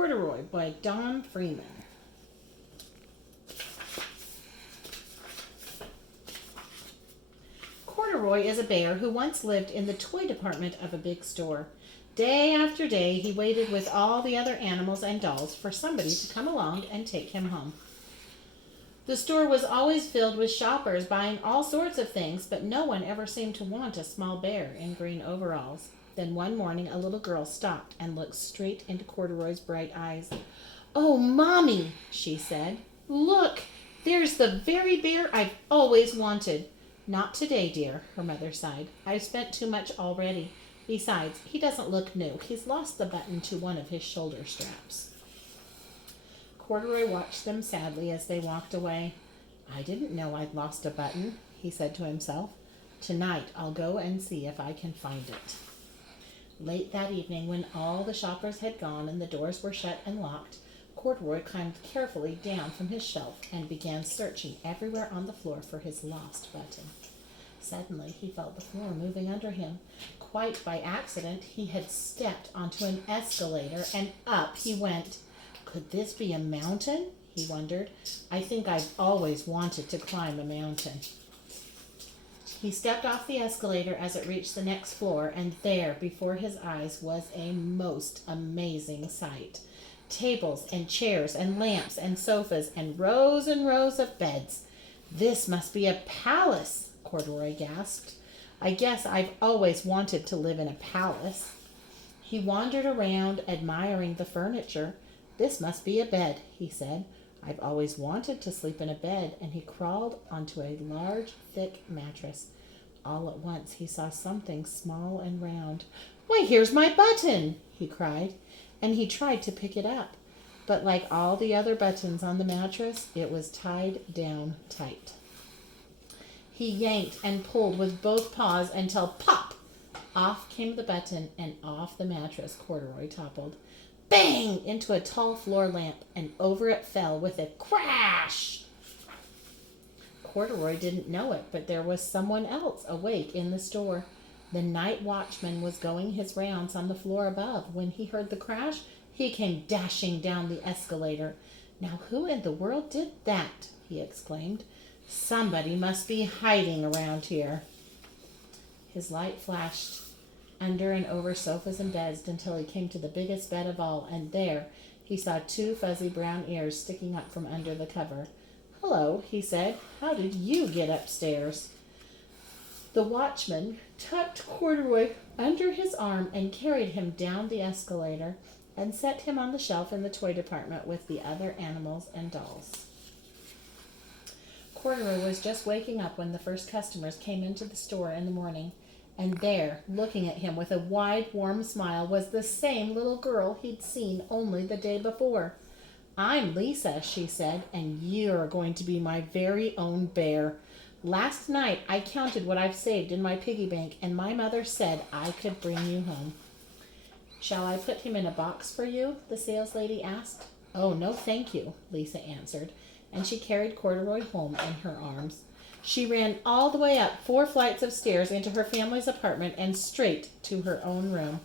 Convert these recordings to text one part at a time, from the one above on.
Corduroy by Don Freeman. Corduroy is a bear who once lived in the toy department of a big store. Day after day, he waited with all the other animals and dolls for somebody to come along and take him home. The store was always filled with shoppers buying all sorts of things, but no one ever seemed to want a small bear in green overalls. Then one morning, a little girl stopped and looked straight into Corduroy's bright eyes. "Oh, Mommy," she said, "look, there's the very bear I've always wanted." "Not today, dear," her mother sighed. "I've spent too much already. Besides, he doesn't look new. He's lost the button to one of his shoulder straps." Corduroy watched them sadly as they walked away. "I didn't know I'd lost a button," he said to himself. "Tonight I'll go and see if I can find it." Late that evening, when all the shoppers had gone and the doors were shut and locked, Corduroy climbed carefully down from his shelf and began searching everywhere on the floor for his lost button. Suddenly, he felt the floor moving under him. Quite by accident, he had stepped onto an escalator and up he went. Could this be a mountain? He wondered. "I think I've always wanted to climb a mountain." He stepped off the escalator as it reached the next floor, and there, before his eyes, was a most amazing sight. Tables and chairs and lamps and sofas and rows of beds. "This must be a palace," Corduroy gasped. "I guess I've always wanted to live in a palace." He wandered around, admiring the furniture. "This must be a bed," he said. "I've always wanted to sleep in a bed," and he crawled onto a large, thick mattress. All at once he saw something small and round. "Why, here's my button!" he cried, and he tried to pick it up. But like all the other buttons on the mattress, it was tied down tight. He yanked and pulled with both paws until pop! Off came the button, and off the mattress Corduroy toppled. Bang! Into a tall floor lamp, and over it fell with a crash. Corduroy didn't know it, but there was someone else awake in the store. The night watchman was going his rounds on the floor above. When he heard the crash, he came dashing down the escalator. "Now who in the world did that?" he exclaimed. "Somebody must be hiding around here." His light flashed under and over sofas and beds until he came to the biggest bed of all, and there he saw two fuzzy brown ears sticking up from under the cover. "Hello," he said. "How did you get upstairs?" The watchman tucked Corduroy under his arm and carried him down the escalator and set him on the shelf in the toy department with the other animals and dolls. Corduroy was just waking up when the first customers came into the store in the morning, and there, looking at him with a wide, warm smile, was the same little girl he'd seen only the day before. "I'm Lisa," she said, "and you're going to be my very own bear. Last night I counted what I've saved in my piggy bank, and my mother said I could bring you home." "Shall I put him in a box for you?" the saleslady asked. "Oh, no, thank you," Lisa answered, and she carried Corduroy home in her arms. She ran all the way up 4 flights of stairs into her family's apartment and straight to her own room.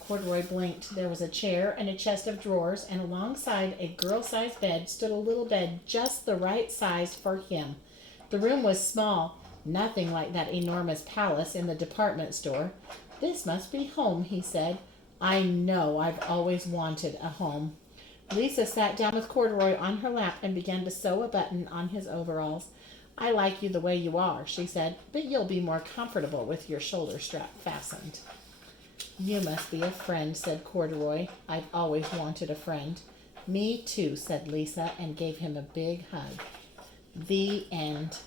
Corduroy blinked. There was a chair and a chest of drawers, and alongside a girl-sized bed stood a little bed just the right size for him. The room was small, nothing like that enormous palace in the department store. "This must be home," he said. "I know I've always wanted a home." Lisa sat down with Corduroy on her lap and began to sew a button on his overalls. "I like you the way you are," she said, "but you'll be more comfortable with your shoulder strap fastened." "You must be a friend," said Corduroy. "I've always wanted a friend." "Me too," said Lisa, and gave him a big hug. The end.